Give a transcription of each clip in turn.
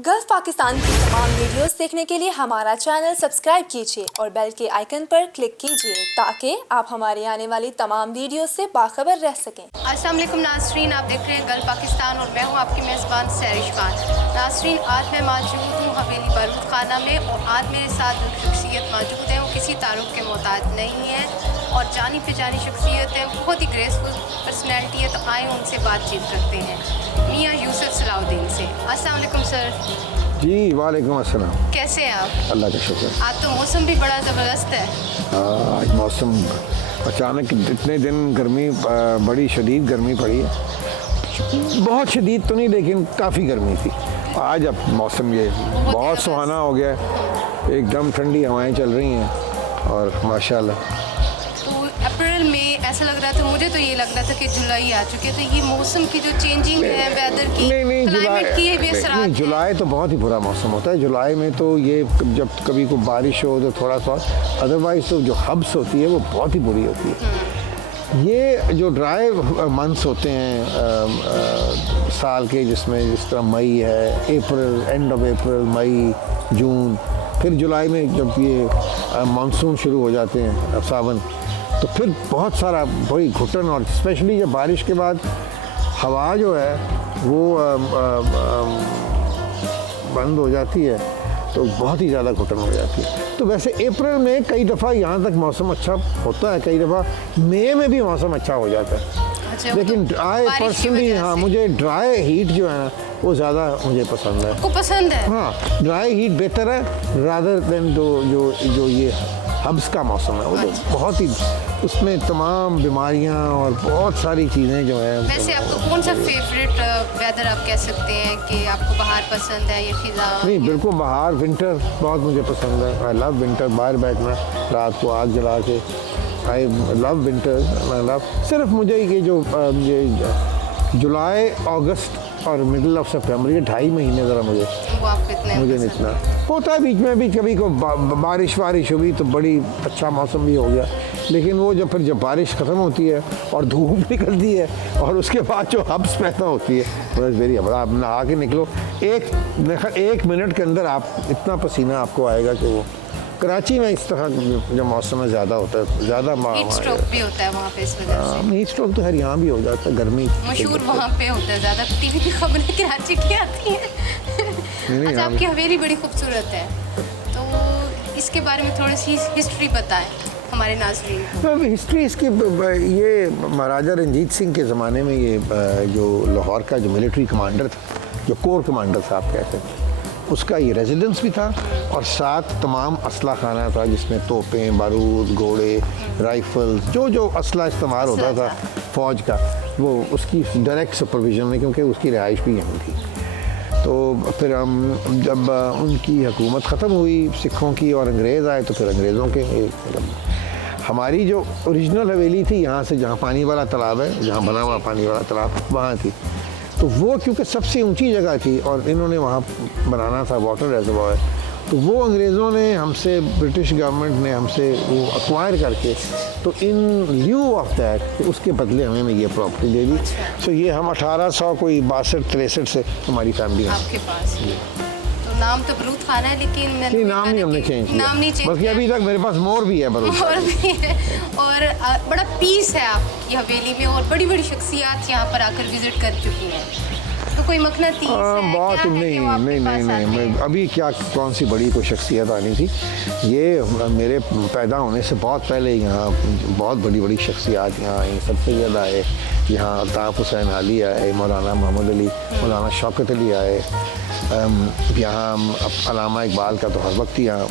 Gulf Pakistan की तमाम videos देखने के लिए हमारा चैनल सब्सक्राइब कीजिए और बेल के आइकन पर क्लिक कीजिए ताकि आप हमारी आने वाली तमाम वीडियोस से बाखबर रह सकें। अस्सलाम वालेकुम नाज़रीन, आप देख रहे हैं गल्फ पाकिस्तान और मैं हूं आपकी मेज़बान सैरिश खान। नाज़रीन, आज मैं मौजूद हूं हवेली बारूद खाना में और आज मेरे साथ जो शख्सियत मौजूद है वो किसी तारुफ के मोहताज नहीं है और जानी पहचानी शख्सियत है, बहुत ही ग्रेसफुल पर्सनैलिटी है। तो आए उनसे बातचीत करते हैं, मियाँ यूसुफ सलाउद्दीन से। अस्सलाम वालेकुम सर। जी वालेकुम अस्सलाम। कैसे हैं आप? अल्लाह का शुक्र। आज तो मौसम भी बड़ा ज़बरदस्त है। आज मौसम अचानक इतने दिन गर्मी, बड़ी शदीद गर्मी पड़ी है। बहुत शदीद तो नहीं लेकिन काफ़ी गर्मी थी। आज अब मौसम ये बहुत सुहाना हो गया है, एकदम ठंडी हवाएं चल रही हैं और माशाल्लाह। तो अप्रैल में ऐसा लग रहा था, मुझे तो ये लग रहा था कि जुलाई आ चुकी है। तो ये मौसम की जो चेंजिंग है वेदर की, क्लाइमेट की, ये भी असरात नहीं, जुलाई तो बहुत ही बुरा मौसम होता है। जुलाई में तो ये जब कभी को बारिश हो तो थोड़ा सा, अदरवाइज तो जो हब्स होती है वो बहुत ही बुरी होती है। ये जो ड्राई मंथ्स होते हैं साल के, जिसमें जिस तरह मई है, अप्रैल, एंड ऑफ अप्रैल, मई, जून, फिर जुलाई में जब ये मानसून शुरू हो जाते हैं, सावन, तो फिर बहुत सारा बड़ी घुटन, और स्पेशली जब बारिश के बाद हवा जो है वो बंद हो जाती है तो बहुत ही ज़्यादा घुटन हो जाती है। तो वैसे अप्रैल में कई दफ़ा यहाँ तक मौसम अच्छा होता है, कई दफ़ा मई में भी मौसम अच्छा हो जाता है। अच्छा, लेकिन ड्राई पर्सनली, हाँ, मुझे ड्राई हीट जो है ना वो ज़्यादा मुझे पसंद है। आपको पसंद है? हाँ, ड्राई हीट बेहतर है रादर देन जो ये हब्स का मौसम है। वो तो बहुत ही, उसमें तमाम बीमारियां और बहुत सारी चीज़ें जो हैं। वैसे आपको कौन सा फेवरेट वेदर आप कह सकते हैं कि आपको बाहर पसंद है या फिजा? नहीं, बिल्कुल बाहर, विंटर बहुत मुझे पसंद है। I love winter. बाहर बैठना, रात को आग जला के, I love winter. I love, सिर्फ मुझे ये जो ये जुलाई, अगस्त और मिडल ऑफ सितंबर, ये 2.5 महीने ज़रा मुझे नहीं इतना होता है। बीच में भी कभी को बारिश हुई तो बड़ी अच्छा मौसम भी हो गया, लेकिन वो जब बारिश ख़त्म होती है और धूप निकलती है और उसके बाद जो हब्स पैदा होती है, बस वेरी, आप नहा के निकलो, एक मिनट के अंदर आप इतना पसीना आपको आएगा कि वो। कराची में इस तरह जो मौसम है ज़्यादा होता है, ज़्यादा हीट स्ट्रोक भी होता है वहाँ पे इस वजह से। हीट स्ट्रोक तो हर यहाँ भी हो जाता है, गर्मी मशहूर वहाँ पे होता है ज़्यादा। टीवी की खबरें कराची की आती हैं। अच्छा, आपकी हवेली बड़ी खूबसूरत है, तो इसके बारे में थोड़ी सी हिस्ट्री बताएं हमारे नाज़रीन को। हिस्ट्री इसकी, ये महाराजा रंजीत सिंह के ज़माने में ये जो लाहौर का जो मिलिट्री कमांडर था, जो कोर कमांडर था आप कहते हैं, उसका ये रेजिडेंस भी था और साथ तमाम असला खाना था, जिसमें तोपें, बारूद, घोड़े, राइफल्स, जो असला इस्तेमाल होता था फ़ौज का, वो उसकी डायरेक्ट सुपरविजन में, क्योंकि उसकी रिहाइश भी यहीं थी। तो फिर हम जब उनकी हुकूमत ख़त्म हुई सिखों की और अंग्रेज़ आए, तो फिर अंग्रेज़ों के हमारी जो ओरिजिनल हवेली थी, यहाँ से जहाँ पानी वाला तालाब है, जहाँ बना हुआ पानी वाला तालाब, वहाँ थी। तो वो क्योंकि सबसे ऊंची जगह थी और इन्होंने वहाँ बनाना था वाटर रिजर्वॉयर, तो वो अंग्रेज़ों ने हमसे, ब्रिटिश गवर्नमेंट ने हमसे वो अक्वायर करके, तो इन ल्यू ऑफ दैट, उसके बदले हमें ये प्रॉपर्टी दे दी। सो ये हम 1800 कोई 62-63 से हमारी फैमिली आपके पास। तो नाम तो बारूद खाना है, लेकिन नहीं, नाम नहीं हमने चेंज किया, नाम नहीं चेंज बल्कि अभी तक मेरे पास मोर भी है, मोर भी है। और बड़ा पीस है आपकी हवेली में और बड़ी बड़ी शख्सियत यहाँ पर आकर विजिट कर चुकी हैं। तो कोई मखनती बहुत नहीं, मैं अभी क्या, कौन सी बड़ी कोई शख्सियत आनी थी। ये मेरे पैदा होने से बहुत पहले यहाँ बहुत बड़ी बड़ी शख्सियत यहाँ आई। सबसे ज़्यादा आए यहाँ अल्ताफ़ हुसैन अली आए, मौलाना मोहम्मद अली, मौलाना शौकत अली आए। यहाँ अल्लामा इकबाल का तो हर वक्त ही यहाँ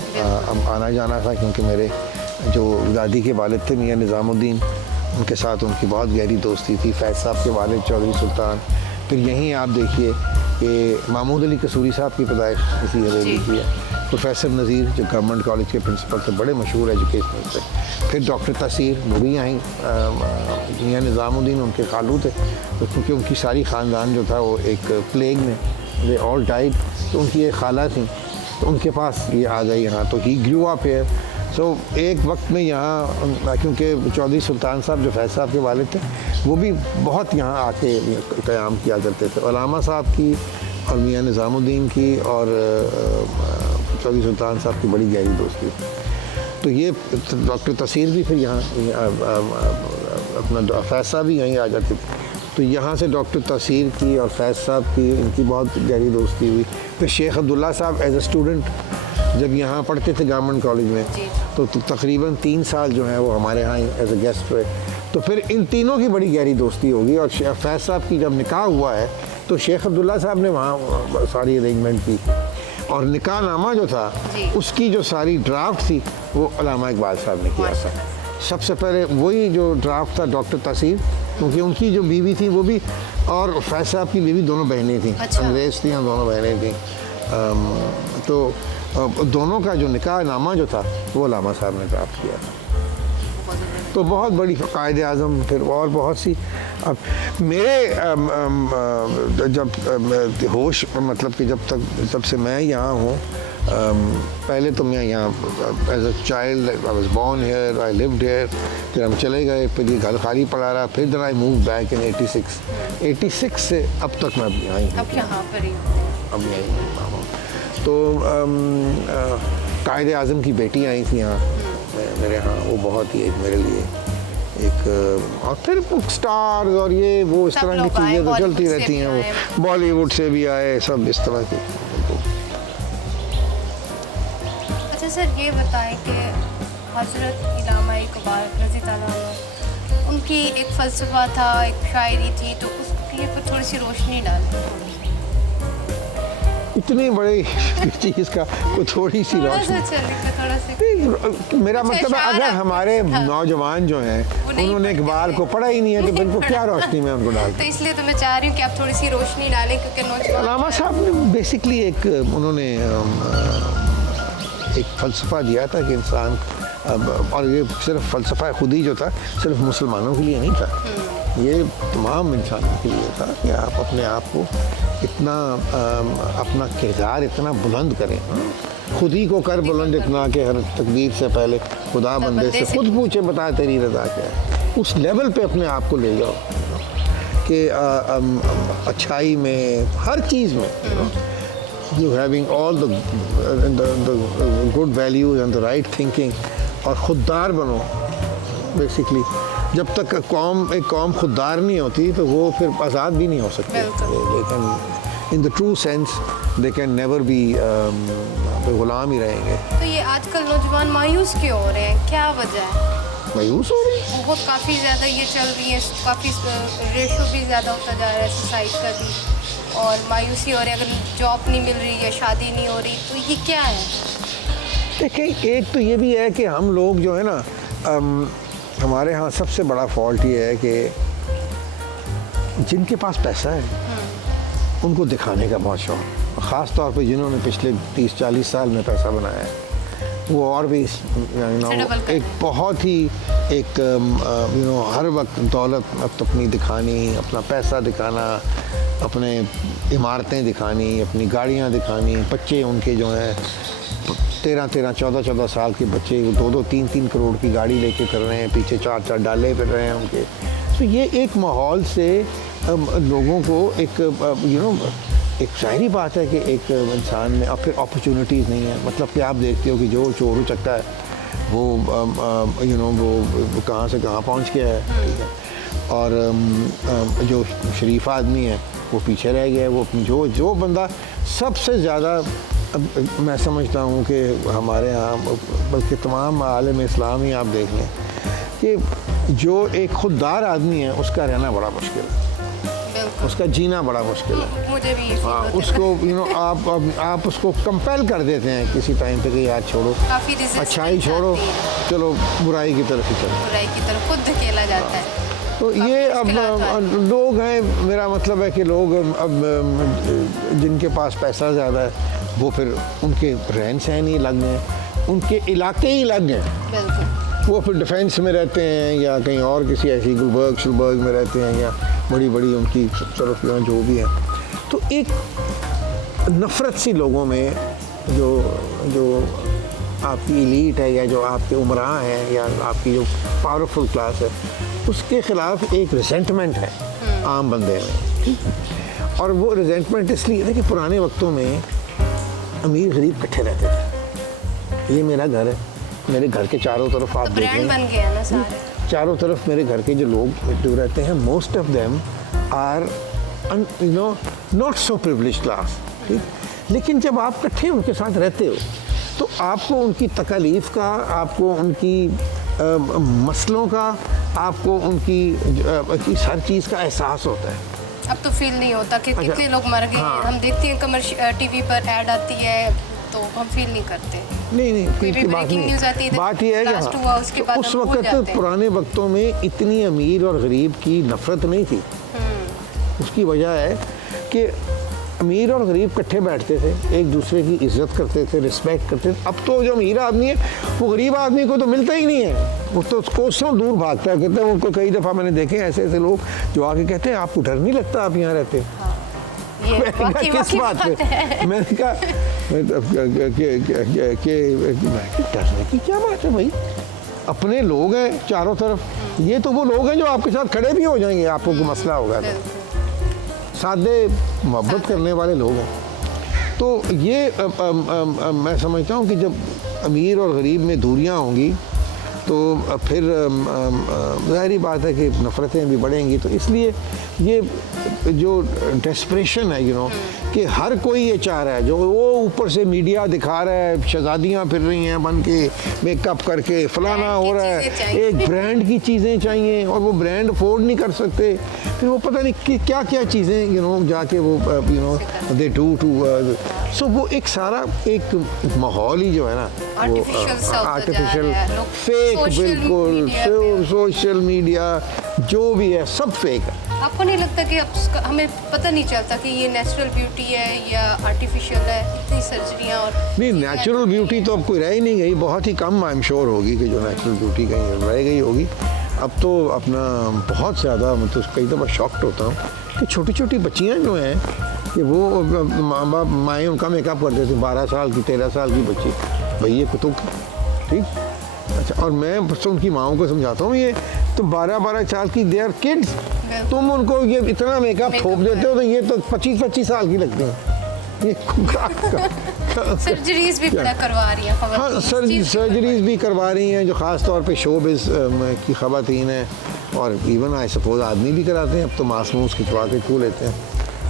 आना जाना था, क्योंकि मेरे जो दादी के वालिद थे मियाँ निज़ामुद्दीन, उनके साथ उनकी बहुत गहरी दोस्ती थी। फैज़ साहब के वालिद चौधरी सुल्तान। फिर यहीं आप देखिए कि महमूद अली कसूरी साहब की पैदाइश इसी हवेली की है। प्रोफेसर नज़ीर जो गवर्नमेंट कॉलेज के प्रिंसिपल थे, बड़े मशहूर एजुकेशनल थे। फिर डॉक्टर तसीर, वो भी यहीं, मियाँ निज़ामुद्दीन उनके खालू थे, तो क्योंकि उनकी सारी ख़ानदान जो था वो एक प्लेग में, दे ऑल डाइड, तो उनकी एक खाला थी, तो उनके पास ये आ गई यहाँ। तो ही ग्रू अप हियर। सो एक वक्त में यहाँ, क्योंकि चौधरी सुल्तान साहब जो फैज़ साहब के वालिद थे, वो भी बहुत यहाँ आके क़याम किया करते थे। अल्लामा साहब की और मियाँ निज़ामुद्दीन की और चौधरी सुल्तान साहब की बड़ी गहरी दोस्ती। तो ये डॉक्टर तसीर भी फिर यहाँ अपना फैज़ साहब भी यहीं आ जाते थे। तो यहाँ से डॉक्टर तसीर की और फैज़ साहब की इनकी बहुत गहरी दोस्ती हुई। फिर शेख अब्दुल्ला साहब एज ए स्टूडेंट जब यहाँ पढ़ते थे गवर्नमेंट कॉलेज में, तो तकरीबन 3 साल जो है वो हमारे यहाँ एज ए गेस्ट रहे। तो फिर इन तीनों की बड़ी गहरी दोस्ती होगी। और फैज़ साहब की जब निकाह हुआ है तो शेख अब्दुल्ला साहब ने वहाँ सारी अरेंजमेंट की, और निकाह नामा जो था उसकी जो सारी ड्राफ्ट थी वो अल्लामा इकबाल साहब ने किया था। सबसे पहले वही जो ड्राफ्ट था डॉक्टर तसीर, क्योंकि उनकी जो बीवी थी वो भी, और फैज़ साहब की बीवी दोनों बहनें थीं, अंग्रेज़ थी और दोनों बहनें थीं। तो दोनों का जो निकाह नामा जो था वो अल्लामा साहब ने ड्राफ्ट किया था। तो बहुत बड़ी कायदे आज़म फिर और बहुत सी। अब मेरे जब होश मतलब कि जब से मैं यहाँ हूँ, पहले तो मैं यहाँ as a child I was born here, I lived here, फिर हम चले गए, फिर ये घर खाली पड़ा रहा, फिर then I move back in 86 से अब तक मैं अब यहाँ ही हूँ। अब यहाँ पर ही अब यहीं हूँ। तो कायदे आज़म की बेटी आई थी यहाँ मेरे यहाँ, वो बहुत ही एक मेरे लिए एक, और फिर स्टार्स और ये वो इस तरह की चीज़ें तो चलती रहती हैं। वो बॉलीवुड से भी आए, सब इस तरह की। अच्छा सर, ये बताएं कि हज़रत इल्लामा इकबाल रज़ी अल्लाह अन्हु, उनकी एक फ़लसफ़ा था, एक शायरी थी, तो उसके ऊपर थोड़ी सी रोशनी डालें। इतनी बड़ी चीज़ का कोई थोड़ी सी रोशनी, मेरा मतलब है अगर हमारे नौजवान जो हैं उन्होंने इकबाल को पढ़ा ही नहीं है तो बिल्कुल क्या रोशनी में उनको डाल। तो इसलिए तो मैं चाह रही हूँ कि आप थोड़ी सी रोशनी डालें, क्योंकि नौजवान अल्लामा साहब ने बेसिकली उन्होंने एक फ़लसफ़ा दिया था कि इंसान, और ये सिर्फ फ़लसफ़ा खुद ही जो था सिर्फ मुसलमानों के लिए नहीं था, ये तमाम इंसानों के लिए था कि आप अपने आप को इतना अपना किरदार इतना बुलंद करें, खुद ही को कर बुलंद इतना कि हर तकदीर से पहले खुदा बंदे से खुद पूछे बता तेरी रज़ा क्या है। उस लेवल पे अपने आप को ले जाओ कि अच्छाई में, हर चीज़ में you having all the good values and the right thinking, और खुददार बनो बेसिकली। जब तक एक कौम खुददार नहीं होती तो वो फिर आज़ाद भी नहीं हो सकती। लेकिन in the true sense they can never be, गुलाम ही रहेंगे। तो ये आजकल नौजवान मायूस क्यों हो रहे हैं, क्या वजह है? मायूस हो रही है, बहुत काफ़ी ज़्यादा ये चल रही है, काफ़ी रेशो भी ज़्यादा होता जा रहा है सुसाइड का भी, और मायूसी हो रही है, अगर जॉब नहीं मिल रही है, शादी नहीं हो रही, तो ये क्या है? देखिए, एक तो ये भी है कि हम लोग जो है ना, हमारे यहाँ सबसे बड़ा फॉल्ट ये है कि जिनके पास पैसा है उनको दिखाने का बहुत शौक, ख़ास तौर पे जिन्होंने पिछले 30-40 साल में पैसा बनाया है, वो और भी एक बहुत ही एक हर वक्त दौलत अपनी दिखानी, अपना पैसा दिखाना, अपने इमारतें दिखानी, अपनी गाड़ियाँ दिखानी, बच्चे उनके जो हैं 13-13, 14-14 साल के बच्चे 2-2, 3-3 करोड़ की गाड़ी लेके फिर रहे हैं, पीछे 4-4 डाले फिर रहे हैं उनके। तो ये एक माहौल से लोगों को एक एक ज़ाहिरी बात है कि एक इंसान में, और फिर अपॉर्चुनिटीज़ नहीं है। मतलब कि आप देखते हो कि जो चोर उचक्का है वो वो कहाँ से कहाँ पहुँच गया है, ठीक है, और जो शरीफ आदमी है वो पीछे रह गया है। वो जो बंदा सबसे ज़्यादा, मैं समझता हूँ कि हमारे यहाँ बल्कि तमाम आलम इस्लाम ही आप देख लें कि जो एक खुददार आदमी है उसका रहना बड़ा मुश्किल है, उसका जीना बड़ा मुश्किल है। मुझे भी हाँ, उसको आप उसको कंपेल कर देते हैं किसी टाइम पे कि यार छोड़ो, अच्छाई छोड़ो, चलो बुराई की तरफ ही चलो, बुराई की तरफ खुद धकेला जाता है। तो ये अब लोग हैं, मेरा मतलब है कि लोग अब जिनके पास पैसा ज़्यादा है वो फिर उनके रहन सहन ही अलग हैं, उनके इलाके ही अलग हैं, वो फिर डिफेंस में रहते हैं या कहीं और किसी ऐसी गुलबर्ग में रहते हैं या बड़ी बड़ी उनकी तरफ जो भी है। तो एक नफ़रत सी लोगों में जो आपकी एलीट है या जो आपके उमरा हैं या आपकी जो पावरफुल क्लास है उसके ख़िलाफ़ एक रिसेंटमेंट है आम बंदे में, ठीक है। और वो रिजेंटमेंट इसलिए है कि पुराने वक्तों में अमीर गरीब इकट्ठे रहते थे। ये मेरा घर है, मेरे घर के चारों तरफ आप तो देखें, ब्रांड बन गया ना सारे। चारों तरफ मेरे घर के जो लोग जो रहते हैं, most of them are you know not so privilege class, ठीक। लेकिन जब आप इकट्ठे उनके साथ रहते हो तो आपको उनकी तकलीफ़ का, आपको उनकी मसलों का, आपको उनकी हर चीज़ का एहसास होता है। अब तो फील नहीं होता कि अच्छा, कितने लोग मर गए। हाँ। हम देखते हैं कमर्शियल टीवी पर ऐड आती है तो हम फील नहीं करते। नहीं कोई भी की बात breaking news आती नहीं, है, बात यह है blast कि हुआ, उसके बाद उस हम भूल वक्त जाते हैं। पुराने वक्तों में इतनी अमीर और गरीब की नफरत नहीं थी। उसकी वजह है कि अमीर और गरीब इकट्ठे बैठते थे, एक दूसरे की इज्जत करते थे, रिस्पेक्ट करते थे। अब तो जो अमीर आदमी है वो गरीब आदमी को तो मिलता ही नहीं है, वो तो कोसों दूर भागता है। कहते हैं उनको, कई दफ़ा मैंने देखे ऐसे ऐसे लोग जो आके कहते हैं आपको डर नहीं लगता आप यहाँ रहते? ये मैंने कहा, वाकई किस बात पे? मैंने कहा डरने की क्या बात है भाई, अपने लोग हैं चारों तरफ। ये तो वो लोग हैं जो आपके साथ खड़े भी हो जाएंगे आपको कोई मसला होगा तो। सादे मोहब्बत करने वाले लोग हैं। तो ये मैं समझता हूँ कि जब अमीर और गरीब में दूरियाँ होंगी तो फिर ज़ाहिरी बात है कि नफ़रतें भी बढ़ेंगी। तो इसलिए ये जो डेस्परेशन है कि हर कोई ये चाह रहा है, जो वो ऊपर से मीडिया दिखा रहा है, शहज़ादियाँ फिर रही हैं बन के, मेकअप करके, फलाना हो रहा है, एक ब्रांड की चीज़ें चाहिए और वो ब्रांड अफोर्ड नहीं कर सकते। फिर वो पता नहीं कि क्या क्या चीज़ें जाके वो दे डू टू सो वो एक सारा एक माहौल ही जो है ना आर्टिफिशियल फेक, बिल्कुल सोशल मीडिया जो भी है सब फेक है। आपको नहीं लगता कि अब हमें पता नहीं चलता कि ये नेचुरल ब्यूटी है या आर्टिफिशियल है? इतनी सर्जरियाँ और नहीं, नेचुरल ब्यूटी तो अब कोई रह ही नहीं गई, बहुत ही कम आई एम श्योर होगी कि जो नेचुरल ब्यूटी कहीं रह गई होगी। अब तो अपना बहुत ज़्यादा मतलब कई दफ़ा शॉक्ड होता हूँ कि छोटी छोटी बच्चियाँ जो हैं कि वो माँ बाप माएँ उनका मेकअप कर देती, 12 साल की 13 साल की बच्ची, भैया कुतुब, ठीक। अच्छा, और मैं उनकी माओं को समझाता हूँ ये तुम 12-12 साल की, दे आर किड्स, तुम उनको ये इतना मेकअप थोप देते हो तो ये तो 25-25 साल की लगती हैं। ये सर्जरीज भी बड़ा करवा रही हैं। हाँ, सर्जरीज भी करवा रही हैं जो ख़ास तौर पे शोबिज़ की ख़वातीन हैं, और इवन आई सपोज आदमी भी कराते हैं। अब तो मांस मूस खिंचवा के छू लेते हैं,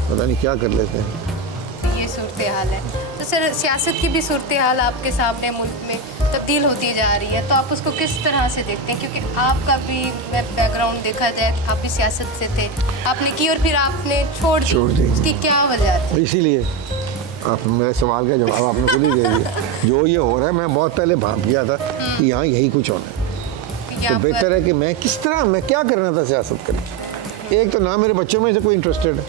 पता नहीं क्या कर लेते हैं। ये सूरत हाल है। तो सर, सियासत की भी सूरत हाल आपके सामने मुल्क में तब्दील होती जा रही है, तो आप उसको किस तरह से देखते हैं? क्योंकि आपका भी बैकग्राउंड देखा जाए, आप भी सियासत से थे, आपने की और फिर आपने छोड़ दी, उसकी क्या वजह थी? इसीलिए आप मेरे सवाल का जवाब आपने खुद ही दे दिया। जो ये हो रहा है, मैं बहुत पहले भाप गया था कि यहाँ यही कुछ होना है, तो बेहतर है कि मैं किस तरह, मैं क्या करना था सियासत करें। एक तो ना मेरे बच्चों में से कोई इंटरेस्टेड है,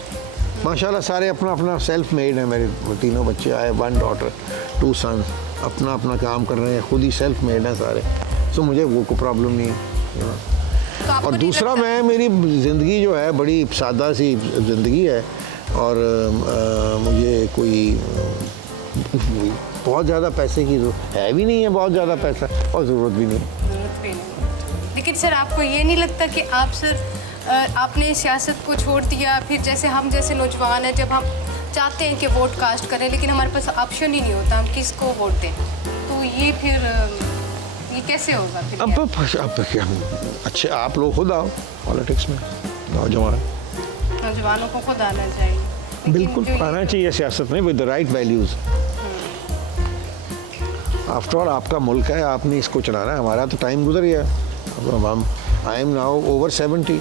माशाल्लाह सारे अपना अपना सेल्फ मेड है। मेरे तीनों बच्चे आए, 1 डॉटर 2 सन्स, अपना अपना काम कर रहे हैं, खुद ही सेल्फ मेड हैं सारे। सो मुझे वो कोई प्रॉब्लम नहीं है। और दूसरा, मैं मेरी ज़िंदगी जो है बड़ी सादा सी ज़िंदगी है, और मुझे कोई बहुत ज़्यादा पैसे की है भी नहीं है, बहुत ज़्यादा पैसा, और ज़रूरत भी नहीं। लेकिन सर, आपको ये नहीं लगता कि आप आपने सियासत को छोड़ दिया, फिर जैसे हम जैसे नौजवान हैं, जब हम चाहते हैं कि वोट कास्ट करें लेकिन हमारे पास ऑप्शन ही नहीं होता हम किसको वोट दें, तो ये फिर ये कैसे होगा फिर? अब क्या, अच्छे आप लोग खुद आओ पॉलिटिक्स में, नौजवान नौजवानों को खुद आना चाहिए। बिल्कुल आना चाहिए सियासत में with the right values. After all आपका मुल्क है, आपने इसको चलाना है। हमारा तो टाइम गुजर गया, अब हम आई एम नाउ ओवर 70।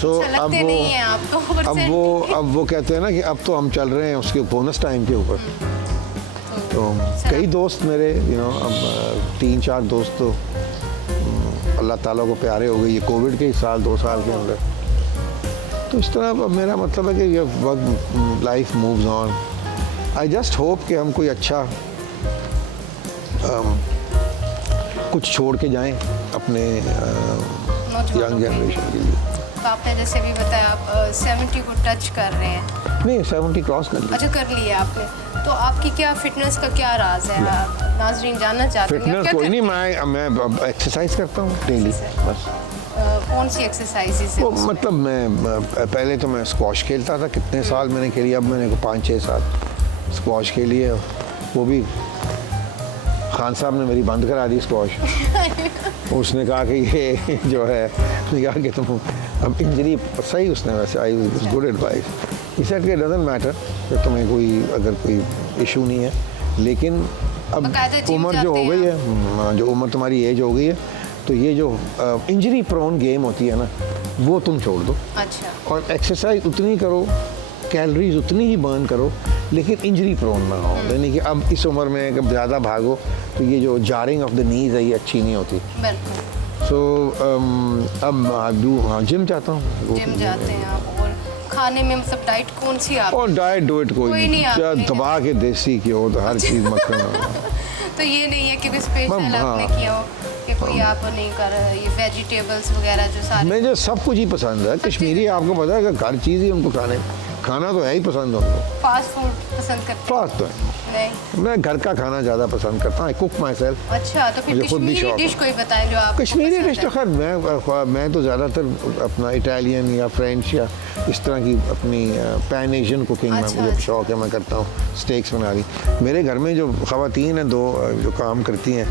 सो अब वो कहते हैं ना कि अब तो हम चल रहे हैं उसके बोनस टाइम के ऊपर। तो कई दोस्त मेरे अब 3-4 दोस्त तो अल्लाह ताला को प्यारे हो गए ये कोविड के साल 2 साल के अंदर। तो इस तरह मेरा मतलब है कि ये वक्त life moves on. I just hope कि हम कोई अच्छा कुछ छोड़ के जाएं अपने यंग जनरेशन के लिए। तो आपने जैसे भी बताया आप 70 को टच कर रहे हैं। नहीं, 70 क्रॉस कर लिया। अच्छा, कर लिया आपने। तो आपकी क्या फिटनेस का क्या राज है? नाजरीन जानना चाहते हैं। फिटनेस कोई नहीं, मैं एक्सरसाइज करता हूँ डेली बस। कौन सी एक्सरसाइजेज वो मतलब मैं पहले तो मैं स्क्वॉश खेलता था, कितने साल मैंने खेली, अब मैंने 5-6 साल स्क्वॉश खेली है। वो भी खान साहब ने मेरी बंद करा दी स्क्वॉश। उसने कहा कि ये जो है, उसने कहा कि तुम अब इंजरी सही, उसने वैसे आई गुड एडवाइस, ही सेड कि डजंट मैटर कि तुम्हें कोई अगर कोई इशू नहीं है, लेकिन अब उम्र जो हो गई है, जो उम्र तुम्हारी एज हो गई है, तो ये जो इंजरी प्रोन गेम होती है ना, वो तुम छोड़ दो। अच्छा। और एक्सरसाइज उतनी करो, कैलोरीज उतनी ही बर्न करो, लेकिन इंजरी प्रोन ना हो। यानी कि अब इस उम्र में जब ज़्यादा भागो तो ये जो जारिंग ऑफ द नीज है ये अच्छी नहीं होती। बिल्कुल। सो अब जिम जाता हूँ। जिम जाते हैं आप, और खाने में मतलब डाइट कौन सी आप? और डाइट डोइट कोई नहीं, आपने दबा के देसी घ्यो तो हर चीज़ मक्खन। तो ये नहीं है कि कोई स्पेशल आपने किया हो कि कोई आप नहीं कर, ये वेजिटेबल्स वगैरह जो सारे? मुझे सब कुछ ही पसंद है। कश्मीरी आपको पता है कि हर चीज़ ही उनको खाना तो है ही पसंद उनको। फास्ट फूड पसंद करते फास्ट तो है नहीं? मैं घर का खाना ज़्यादा पसंद करता हूँ, कुक माई सेल्फ। अच्छा, तो फिर मुझे खुद भी कश्मीरी शौक डिश कोई बताएं जो आप? कश्मीरी डिश तो खैर मैं तो ज़्यादातर अपना इटालियन या फ्रेंच या इस तरह की अपनी पैन एशियन कुकिंग में मुझे शौक है, मैं करता हूँ। स्टेक्स बना ली। मेरे घर में जो ख़वातीन हैं, 2 जो काम करती हैं,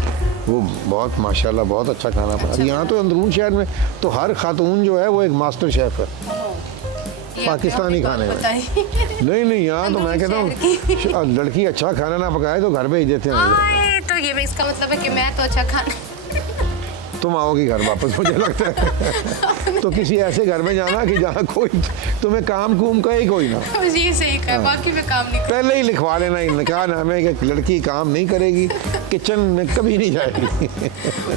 वो बहुत माशाल्लाह बहुत अच्छा खाना बनाती हैं। यहाँ तो अंदरून शहर में तो हर खातून जो है वो एक मास्टर शेफ़ है पाकिस्तानी खाने में। नहीं यहाँ तो मैं कहता हूँ लड़की अच्छा खाना ना पकाए तो घर भेज देते हैं। तो ये इसका मतलब है कि मैं तो अच्छा खाना तुम आओगी घर वापस, मुझे लगता है। तो किसी ऐसे घर में जाना कि जहाँ कोई तुम्हें काम कुम का ही कोई ना। ये सही कहा, बाकी में काम नहीं। पहले ही लिखवा लेना निकाह नामे कि लड़की काम नहीं करेगी, किचन में कभी नहीं जाएगी।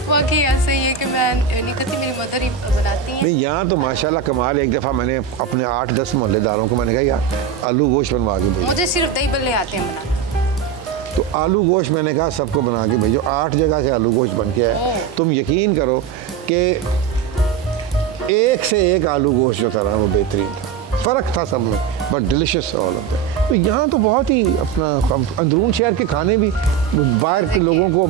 बाकी ऐसा ही है कि मैं नहीं करती, मेरी मदर ही बनाती हैं। नहीं यहाँ तो माशाल्लाह कमाल। एक दफ़ा मैंने अपने 8-10 मोहल्लेदारों को मैंने कहा यार आलू गोश्त बनवा के भेजो। मुझे सिर्फ दही बल्ले आते हैं बनाना। तो आलू गोश्त मैंने कहा सबको बना के भेजो। 8 जगह से आलू गोश्त बन के आया। तुम यकीन करो कि एक से एक आलू गोश्त जो था ना वो बेहतरीन था, फ़र्क था सब में, but delicious all of that. तो यहाँ तो बहुत ही अपना अंदरून शहर के खाने भी बाहर के लोगों को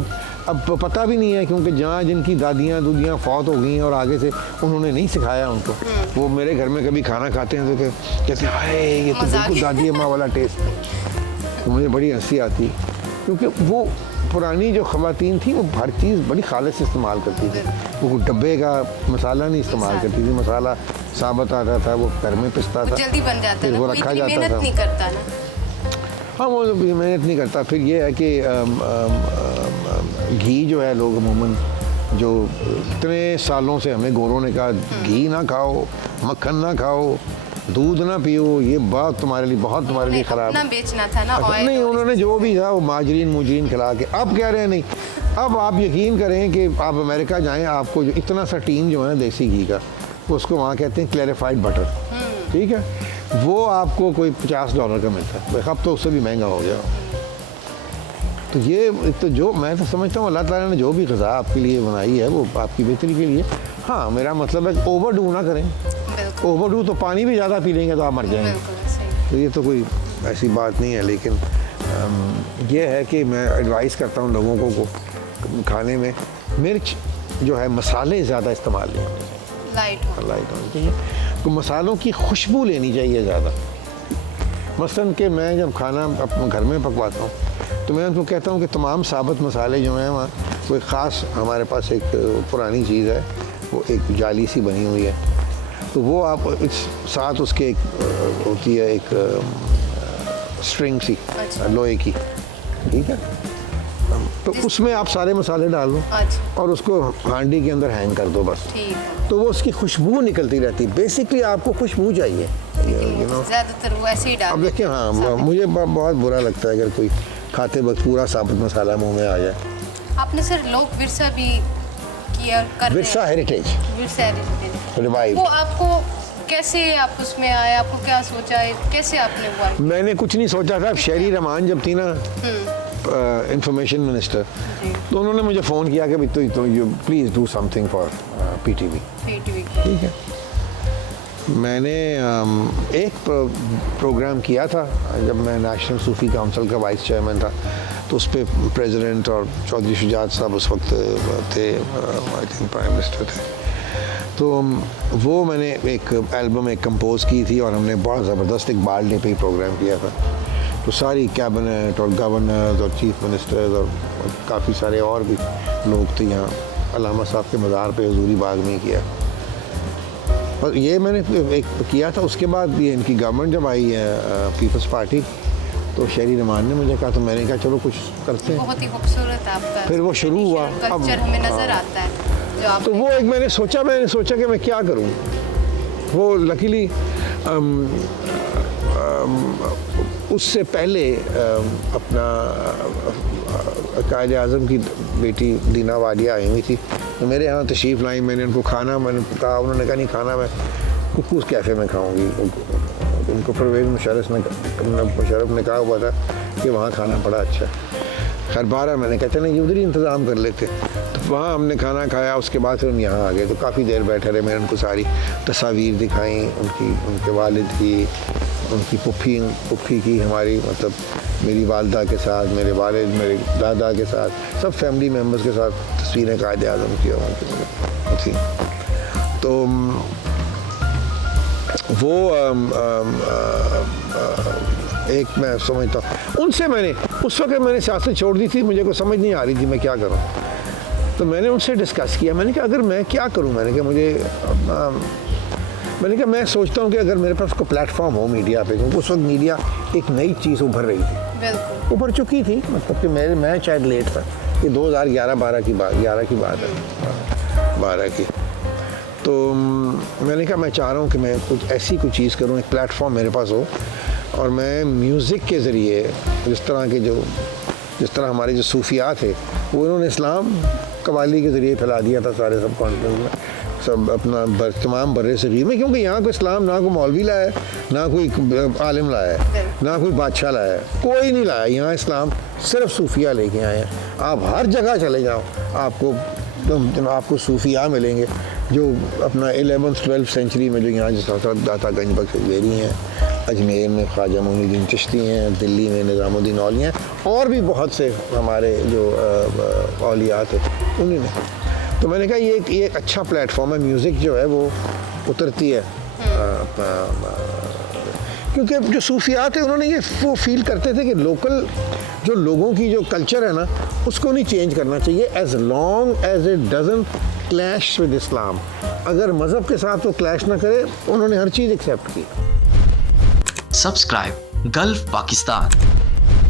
अब पता भी नहीं है, क्योंकि जहाँ जिनकी दादियाँ दूदियाँ फौत हो गई हैं और आगे से उन्होंने नहीं सिखाया उनको। वो मेरे घर में कभी खाना खाते हैं तो कहते हैं हाय ये तो बिल्कुल दादी अम्मा वाला टेस्ट है। तो मुझे बड़ी हंसी आती, क्योंकि वो पुरानी जो ख़वातीन थी वो हर चीज़ बड़ी खालिस इस्तेमाल करती थी। वो डब्बे का मसाला नहीं इस्तेमाल करती थी, मसाला साबुत आता था, वो घर में पिसता था, जल्दी बन जाता फिर वो रखा जाता था। मेहनत नहीं करता ना। हाँ वो मेहनत नहीं करता। फिर ये है कि घी जो है लोग अमूमन जो इतने सालों से हमें गोरों ने कहा घी ना खाओ, मक्खन ना खाओ, दूध ना पियो, ये बात तुम्हारे लिए बहुत तुम्हारे लिए ख़राब है। बेचना था ना ऑयल। नहीं उन्होंने जो भी था वो मुजरीन खिला के। अब कह रहे हैं नहीं, अब आप यकीन करें कि आप अमेरिका जाएं, आपको जो इतना सा टीन जो है ना देसी घी का, उसको वहाँ कहते हैं क्लैरिफाइड बटर, ठीक है, वो आपको कोई $50 का मिलता है। अब तो उससे भी महंगा हो गया। तो ये तो जो मैं तो समझता हूँ अल्लाह ताला ने जो भी ग़िज़ा आपके लिए बनाई है वो आपकी बेहतरी के लिए। हाँ मेरा मतलब है ओवरडू ना करें। ओवरडू तो पानी भी ज़्यादा पी लेंगे तो आप मर जाएंगे। तो ये तो कोई ऐसी बात नहीं है, लेकिन ये है कि मैं एडवाइस करता हूँ लोगों को खाने में मिर्च जो है मसाले ज़्यादा इस्तेमाल नहीं होने चाहिए, लाइट होनी चाहिए। तो मसालों की खुशबू लेनी चाहिए ज़्यादा। मसलन कि मैं जब खाना अपने घर में पकवाता हूँ तो मैं उनको कहता हूँ कि तमाम साबुत मसाले जो हैं वहाँ कोई ख़ास हमारे पास एक पुरानी चीज़ है, वो एक जाली सी बनी हुई है, तो वो आप इस साथ उसके एक होती है एक स्ट्रिंग सी लोहे की, ठीक है, तो उसमें आप सारे मसाले डाल दो और उसको हांडी के अंदर हैंग कर दो बस, तो वो उसकी खुशबू निकलती रहती है। बेसिकली आपको खुशबू चाहिए, ज़्यादातर वो ऐसे ही डालते हैं। अब देखिए हाँ मुझे बहुत बुरा लगता है अगर कोई खाते वक्त पूरा साबुत मसाला मुंह में आ जाए। आपने सर लोक विरसा भी किया कर विरसा हेरिटेज रिवाइव, वो आपको कैसे आप उसमें आए, आपको क्या सोचा है, कैसे आपने हुआ? मैंने कुछ नहीं सोचा था। शेरी रहमान जब थी ना इंफॉर्मेशन मिनिस्टर, तो उन्होंने मुझे फ़ोन किया कि भाई तो you please do something for PTV, ठीक है। मैंने एक प्रोग्राम किया था जब मैं नेशनल सूफ़ी काउंसिल का वाइस चेयरमैन था, तो उस पर प्रेसिडेंट और चौधरी शुजात साहब उस वक्त थे, आई थिंक प्राइम मिनिस्टर थे। तो वो मैंने एक एल्बम एक कंपोज़ की थी और हमने बहुत ज़बरदस्त एक बाल डे पे ही प्रोग्राम किया था। तो सारी कैबिनेट और गवर्नर्स और चीफ मिनिस्टर्स और काफ़ी सारे और भी लोग थे यहाँ। अल्लामा साहब के मज़ार पे हुजूरी बाग में किया। और ये मैंने एक किया था। उसके बाद ये इनकी गवर्नमेंट जब आई है पीपल्स पार्टी, तो शहरी रहमान ने मुझे कहा, तो मैंने कहा चलो कुछ करते हैं। बहुत ही खूबसूरत है आपका, फिर वो शुरू हुआ। कल्चर हमें नज़र आता है जो आप। तो वो एक मैंने सोचा कि मैं क्या करूं। वो लकीली उससे पहले अपना कायद आज़म की बेटी दीना वालिया आई हुई थी, तो मेरे यहाँ तशरीफ़ लाई। मैंने उनको खाना, मैंने कहा, उन्होंने कहा नहीं खाना मैं कुकूज़ कैफ़े में खाऊंगी। उनको परवेज़ मुशर्रफ ने कहा हुआ था कि वहाँ खाना बड़ा अच्छा है। खैर 12 मैंने कहा चलें उधर ही इंतज़ाम कर लेते। तो वहाँ हमने खाना खाया। उसके बाद फिर हम यहाँ आ गए। तो काफ़ी देर बैठे रहे। मैंने उनको सारी तस्वीर दिखाई, उनके वालिद की, उनकी पुप्पी की, हमारी मतलब मेरी वालदा के साथ, मेरे वालिद, मेरे दादा के साथ, सब फैमिली मेम्बर्स के साथ तस्वीरें कायद आज़म की थी। तो वो एक मैं समझता हूँ उनसे मैंने उस वक्त मैंने सियासत छोड़ दी थी। मुझे कोई समझ नहीं आ रही थी मैं क्या करूँ। तो मैंने उनसे डिस्कस किया। मैंने कहा अगर मैं क्या करूँ, मैंने कहा मैं सोचता हूँ कि अगर मेरे पास कोई प्लेटफॉर्म हो मीडिया पे, क्योंकि उस वक्त मीडिया एक नई चीज़ उभर रही थी, उभर चुकी थी। मतलब कि मैं शायद लेट था, ये 2011-12 की बात है, 12 की। तो मैंने कहा मैं चाह रहा हूँ कि मैं कुछ ऐसी कोई चीज़ करूँ, एक प्लेटफॉर्म मेरे पास हो और मैं म्यूज़िक के ज़रिए जिस तरह हमारे जो सूफिया थे, वो उन्होंने इस्लाम कवाली के ज़रिए फैला दिया था सारे सब कॉन्टिनेंट में, सब अपना तमाम बर्रे सगीर में। क्योंकि यहाँ को इस्लाम ना कोई मौलवी लाया है, ना कोई आलिम लाया है, ना कोई बादशाह लाया है, कोई नहीं लाया। यहाँ इस्लाम सिर्फ सूफिया लेके आए हैं। आप हर जगह चले जाओ आपको सूफिया मिलेंगे जो अपना 11th-12th सेंचुरी में जो यहाँ जो दाता गंज बख्श वेरी हैं, अजमेर में ख्वाजा मोइनुद्दीन चिश्ती हैं, दिल्ली में निज़ामुद्दीन औली हैं, और भी बहुत से हमारे जो औलिया थे उन्होंने। तो मैंने कहा ये एक अच्छा प्लेटफॉर्म है। म्यूज़िक जो है वो उतरती है, क्योंकि जो सूफिया थे उन्होंने वो फील करते थे कि लोकल जो लोगों की जो कल्चर है ना, उसको नहीं चेंज करना चाहिए as long as it doesn't clash with Islam. अगर मज़हब के साथ वो क्लैश ना करे, उन्होंने हर चीज़ एक्सेप्ट की। Subscribe Gulf Pakistan.